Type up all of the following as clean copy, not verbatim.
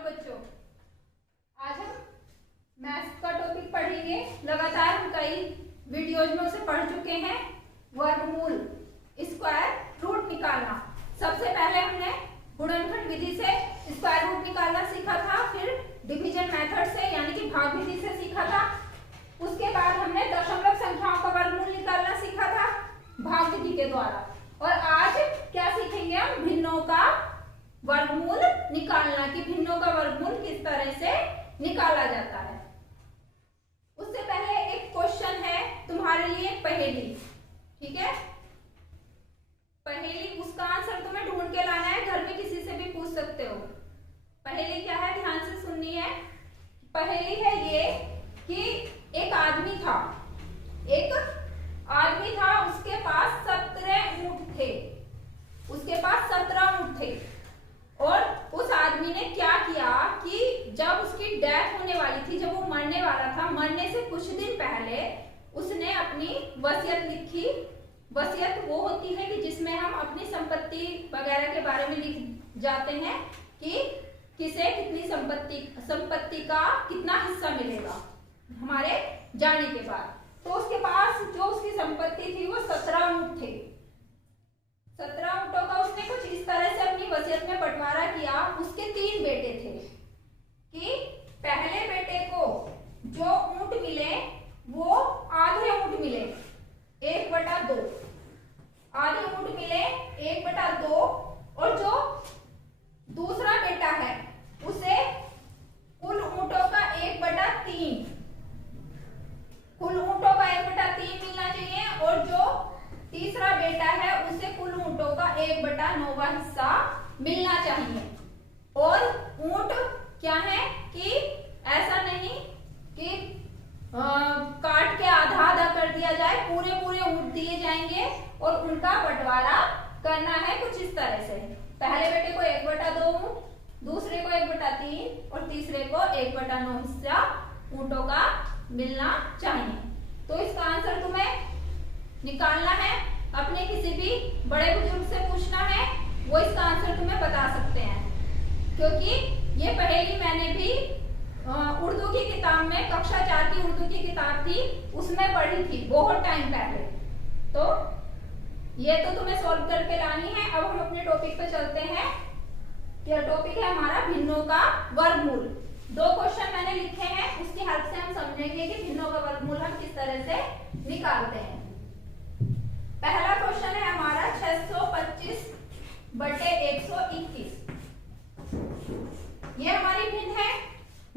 Hello बच्चों, आज हम मैथ्स का टॉपिक पढ़ेंगे। लगातार हम कई वीडियोज में उसे पढ़ चुके हैं। वर्गमूल, स्क्वायर रूट निकालना। सबसे पहले हमने गुणनखंड विधि से स्क्वायर रूट निकालना सीखा था, फिर डिवीजन मेथड से यानी कि भाग विधि से सीखा था। उसके बाद हमने दशमलव संख्याओं का वर्गमूल निकालना सीखा था भाग विधि के द्वारा। और आज क्या सीखेंगे हम? भिन्नों का वर्गमूल निकालना, कि भिन्नों का वर्गमूल किस तरह से निकाला जाता है। उससे पहले एक क्वेश्चन है तुम्हारे लिए, पहेली। ठीक है, पहेली, उसका आंसर तुम्हें ढूंढ के लाना है, घर में किसी से भी पूछ सकते हो। पहेली क्या है, ध्यान से सुननी है। पहेली है ये कि एक आदमी था, उसके पास 17 ऊंट थे। उसके पास 17 ऊंट थे और उस आदमी ने क्या किया कि जब उसकी डेथ होने वाली थी, जब वो मरने वाला था, मरने से कुछ दिन पहले उसने अपनी वसीयत लिखी। वसीयत वो होती है कि जिसमें हम अपनी संपत्ति वगैरह के बारे में लिख जाते हैं कि किसे कितनी संपत्ति का कितना हिस्सा मिलेगा हमारे जाने के बाद। तो उसके पास जो उसकी संपत्ति थी वो 17 ऊंट थे। 17 ऊंटों का उसने कुछ इस तरह से अपनी वसीयत में बंटवारा किया। उसके 3 बेटे थे कि पहले बेटे को जो ऊंट मिले वो आधे ऊंट मिले 1/2, आधे ऊंट मिले 1/2, और जो दूसरा बेटा है उसे कुल ऊंटों का 1/3, कुल ऊंटों का 1/3 मिलना चाहिए, और जो तीसरा बेटा है उसे कुल ऊंटों का 1/9 हिस्सा मिलना चाहिए। और ऊंट क्या है कि ऐसा नहीं कि काट के आधा आधा कर दिया जाए, पूरे ऊंट दिए जाएंगे और उनका बंटवारा करना है कुछ इस तरह से। पहले बेटे को 1/2 ऊंट, दूसरे को 1/3 और तीसरे को 1/9 हिस्सा ऊंटों का मिलना चाहिए। तो इसका आंसर तुम्हें निकालना है, अपने किसी भी बड़े बुजुर्ग से पूछना है, वो इसका आंसर तुम्हें बता सकते हैं। क्योंकि ये पहेली मैंने भी उर्दू की किताब में, कक्षा 4 की उर्दू की किताब थी, उसमें पढ़ी थी बहुत टाइम पहले। तो ये तो तुम्हें सॉल्व करके लानी है। अब हम अपने टॉपिक पे चलते हैं। यह टॉपिक है हमारा भिन्नों का वर्गमूल। 2 क्वेश्चन मैंने लिखे हैं, उसकी हेल्प से हम समझेंगे कि भिन्नों का वर्गमूल हम किस तरह से निकालते हैं। पहला क्वेश्चन है हमारा 625/121। ये हमारी भिन्न है।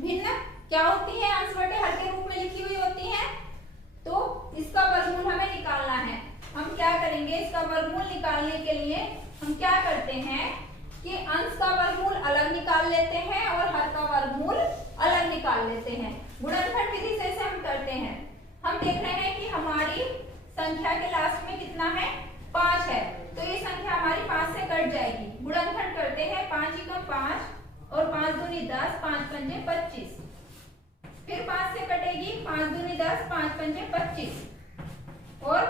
भिन्न क्या होती है? अंश बटे हर के रूप में लिखी हुई होती है। तो इसका वर्गमूल हमें निकालना है। हम क्या करेंगे? इसका वर्गमूल निकालने के लिए हम क्या करते हैं कि अंश का वर्गमूल अलग निकाल लेते हैं और हर का वर्गमूल अलग निकाल लेते हैं। गुणनखंड विधि से इसे हम करते हैं। हम देख रहे हैं कि हमारी संख्या के लास्ट में कितना है? 5 है। तो ये संख्या हमारी 5 से कट जाएगी। गुणनखंड करते हैं, 5 × 5 और 5 दूनी 10, 5 पंजे 25। फिर 5 से कटेगी, 5 दूनी 10, 5 पंजे 25, और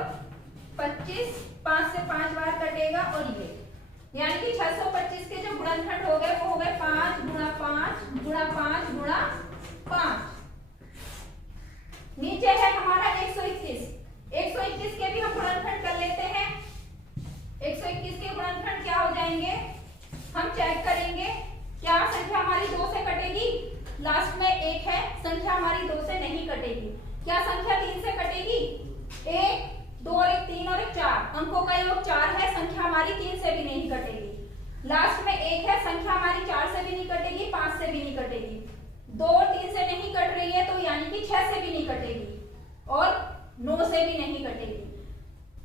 25 5 से 5 बार कटेगा, और ये यानी कि 625 के जो गुणनखंड हो गए वो हो गए 5 × 5 × 5 × 5। नीचे है हमारा 121। 121 के भी हम गुणनखंड कर लेते हैं। 121 के गुणनखंड क्या हो जाएंगे? हम चेक करेंगे। क्या संख्या हमारी 2 से कटेगी? लास्ट में 1 है, संख्या हमारी 2 से नहीं कटेगी। क्या संख्या 3 से कटेगी? 1 2 और 1 3 और 1 4, अंकों का योग 4 है, संख्या हमारी 3 से भी नहीं कटेगी। लास्ट में 1 है, संख्या हमारी 4 से भी नहीं कटेगी, 5 से भी नहीं कटेगी। 2 और 3 से नहीं कट रही है, तो यानी कि 6 से भी नहीं कटेगी, और 9 से भी नहीं कटेगी,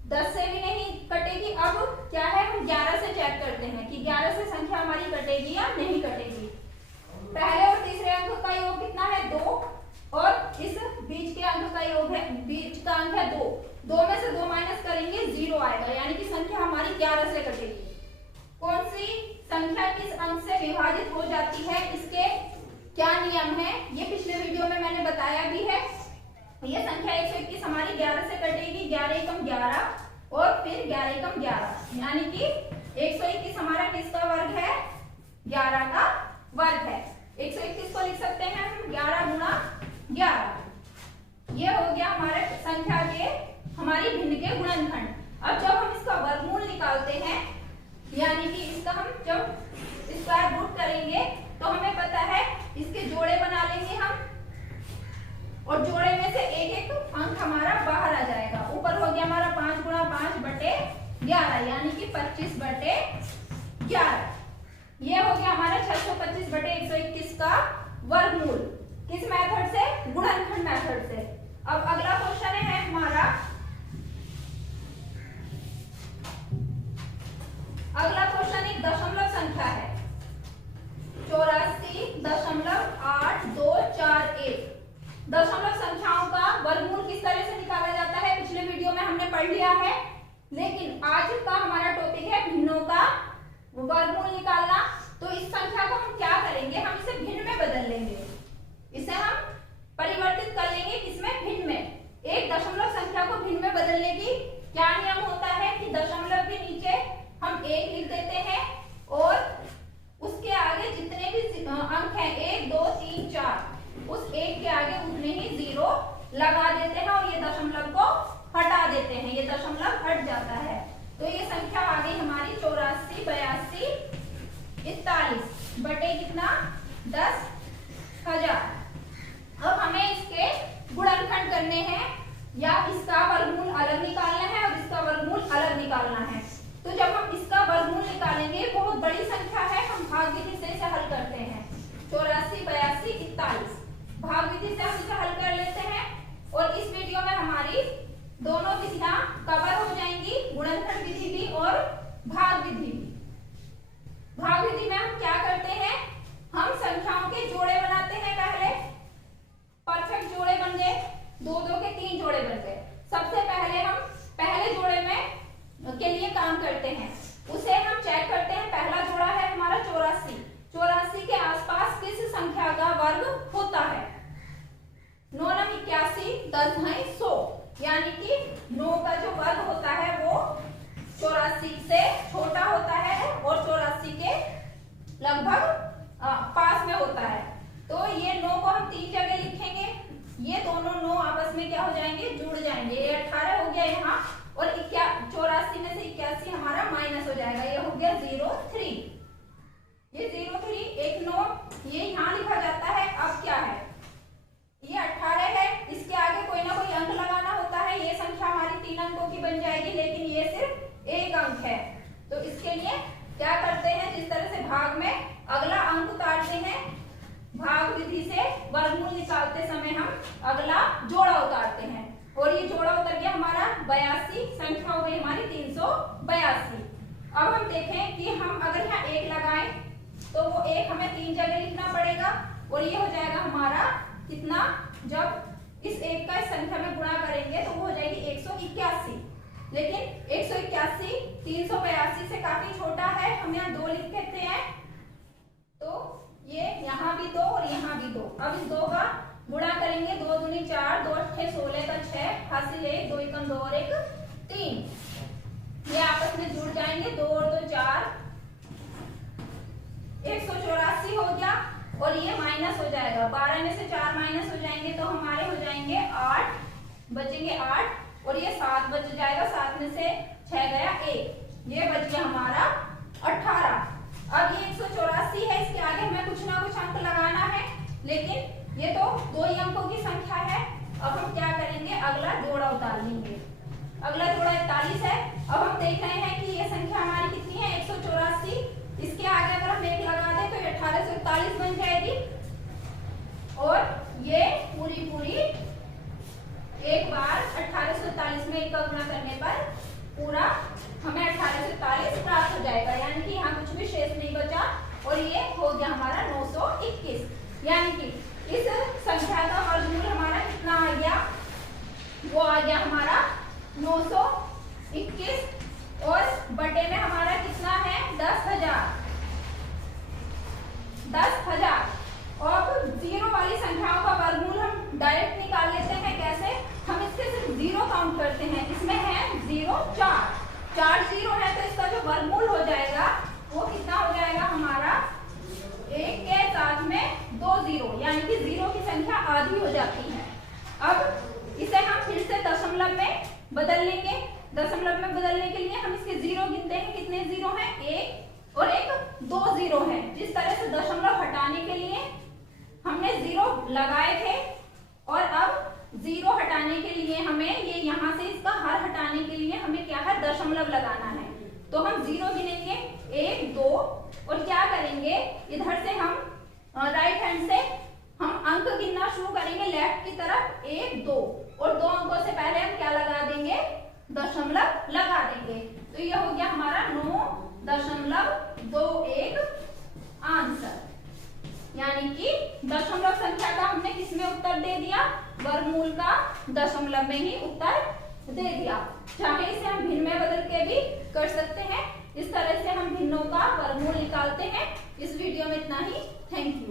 10 से भी नहीं कटेगी। अब क्या है? हम 11 से चेक करते हैं कि 11 से संख्या हमारी कटेगी या नहीं कटेगी। पहले और तीसरे अंक का योग कितना है? 2, और इस बीच के अंक का योग है, बीच का अंक है 2। 2 में से 2 माइनस करेंगे, 0 आएगा, यानी कि संख्या हमारी 11 से कटेगी। कौन सी संख्या किस अंक से विभाजित हो जाती है, इसके क्या नियम है, ये पिछले वीडियो में मैंने बताया भी है। ये संख्या 121 हमारी 11 से कटेगी, 11 × 11 और फिर 11 × 11, यानी कि 121 हमारा किसका वर्ग है? 11 का वर्ग है। 121 को लिख सकते हैं हम 11 गुणा 11। ये हो गया हमारे संख्या के हमारी भिन्न के गुणनखंड। अब जब हम इसका वर्गमूल निकालते हैं, यानी कि इसका हम जब स्क्वायर रूट करेंगे तो हमें पता है इसके जोड़े बना लेंगे हम, और जोड़े में से एक एक अंक हमारा बाहर आ जाएगा। ऊपर हो गया हमारा 5 गुणा 5 बटे 11, यानी कि 25 बटे 11। ये हो गया हमारा 625 बटे 121 का वर्गमूल। किस मेथड से? गुणनखंड मेथड से। अब अगला क्वेश्चन है हमारा, अगला क्वेश्चन एक दशमलव संख्या है 84.8241। दशमलव संख्याओं का वर्गमूल किस तरह से निकाला जाता है पिछले वीडियो में हमने पढ़ लिया है, लेकिन आज का हमारा टॉपिक है भिन्नों का वर्गमूल निकालना। तो इस संख्या को हम क्या करेंगे, हम इसे भिन्न में बदल लेंगे, इसे हम परिवर्तित कर लेंगे किसमें? भिन्न में। एक दशमलव संख्या को भिन्न में बदलने की क्या नियम होता है कि दशमलव के नीचे हम 1 लिख देते हैं और उसके आगे जितने भी अंक हैं 1 2 3 4, उस 1 के आगे उतने ही 0 लगा देते हैं और ये दशमलव को हटा देते हैं, ये दशमलव हट जाता है। तो ये संख्या आ गई हमारी 84 82 41 बटे कितना? 10,000। अब हमें इसके गुणनखंड करने हैं, या इसका वर्गमूल अलग निकालना है और इसका वर्गमूल अलग निकालना है। तो जब हम इसका वर्गमूल निकालेंगे, बहुत बड़ी संख्या है, हम भाग विधि से इसे हल करते हैं। 84 82 41 भाग विधि से हम इसे हल कर लेते हैं, और इस वीडियो में हमारी दोनों विधियां कवर हो जाएंगी, गुणनखंड विधि भी और भाग विधि भी। भाग विधि में हम क्या करते हैं, हम संख्याओं के जोड़े बनाते हैं। पहले परफेक्ट जोड़े बन गए, 2 2 के 3 जोड़े बन गए। सबसे पहले हम पहले जोड़े में के लिए काम करते हैं, उसे हम चेक करते हैं। पहला जोड़ा है हमारा 84। 84 के आसपास किस संख्या का वर्ग होता है? 9 9 81 10 9 100, यानी कि 9 का जो वर्ग होता है वो 84 से छोटा होता है और 84 के लगभग पास में होता है। तो ये 9 को हम 3 जगह लिखेंगे, ये दोनों 9 आपस में क्या हो जाएंगे? जुड़ जाएंगे। ये 18 हो गया यहाँ, और 84 में से 81 हमारा माइनस हो जाएगा, ये हो गया 03। ये 03 एक 9 ये यहाँ लिखा जाता है। अब क्या है, ये 18 है, इसके आगे कोई ना कोई अंक लगाना होता है। ये संख्या हमारी 3 अंकों की बन जाएगी, लेकिन ये सिर्फ 1 अंक है। तो इसके लिए क्या करते हैं, जिस तरह से भाग में अगला अंक उतारते हैं, भाग विधि से वर्गमूल निकालते समय हम अगला जोड़ा उतारते हैं, और ये जोड़ा उतर गया हमारा 82, संख्या हो गई हमारी 382। अब हम देखें कि हम अगर यहाँ 1 लगाएं तो वो 1 हमें 3 जगह लिखना पड़ेगा, और ये हो जाएगा हमारा कितना? जब इस 1 का इस संख्या में गुणा करेंगे तो वो हो जाएगी 181। लेकिन 181 382 से काफी छोटा है, हम यहाँ 2 लिख देते हैं, तो ये यहाँ भी 2 और यहाँ भी 2। अब इस 2 का गुणा करेंगे, 2 दूनी 4 2 8 16 का 6 हासिल 1 2 एकम 2 और 1 3, ये आपस में जुड़ जाएंगे, 2 और 2 4, 184 हो गया, और ये माइनस हो जाएगा। 12 में से 4 माइनस हो जाएंगे तो हमारे हो जाएंगे 8, बचेंगे 8, और ये 7 बच जाएगा, 7 में से 6 गया 1, ये बच गया हमारा 18। अब ये 184 है, इसके आगे हमें कुछ ना कुछ अंक लगाना है, लेकिन ये तो 2 ही अंकों की संख्या है। अब हम क्या करेंगे, अगला जोड़ा उतार लेंगे। अगला जोड़ा 41 है। अब हम देख रहे हैं कि ये संख्या हमारी कितनी है? 184। इसके आगे अगर हम 1 लगा दें तो 1841 बन जाएगी, और ये पूरी एक बार 1841 में 1 का गुणा करने पर पूरा हमें 1841 प्राप्त हो जाएगा, यानी कि यहाँ कुछ भी शेष नहीं बचा, और ये हो गया हमारा 921। यानी कि इस संख्या का वर्गमूल हमारा कितना आ गया? वो आ गया हमारा 921, और बटे में हमारा कितना है? 10,000। 10,000। और 0 वाली संख्याओं का वर्गमूल हम डायरेक्ट निकाल लेते हैं। कैसे? हम इसके सिर्फ 0 काउंट करते हैं। इसमें है 0 4 0 है, तो इसका जो वर्गमूल हो जाएगा वो कितना हो जाएगा हमारा? 1 के साथ में कितने जीरो हैं, एक और एक 2 जीरो है। जिस तरह से दशमलव हटाने के लिए हमने जीरो लगाए थे और अब जीरो हटाने के लिए हमें ये यहाँ से इसका हर हटाने के लिए हमें क्या है, दशमलव लगाना है। तो हम जीरो गिनेंगे 1 2 और क्या करेंगे, इधर से हम राइट हैंड से हम अंक गिनना शुरू करेंगे लेफ्ट की तरफ 1 2 और 2 अंकों से पहले हम क्या लगा देंगे, दशमलव लगा देंगे। तो ये हो गया हमारा 9.21 आंसर, यानी कि दशमलव संख्या का हमने किसमें उत्तर दे दिया, वर्गमूल का दशमलव में ही उत्तर दे दिया। चाहे इसे हम भिन्न में बदल के भी कर सकते हैं। इस तरह से हम भिन्नों का वर्गमूल निकालते हैं। इस वीडियो में इतना ही। Thank you.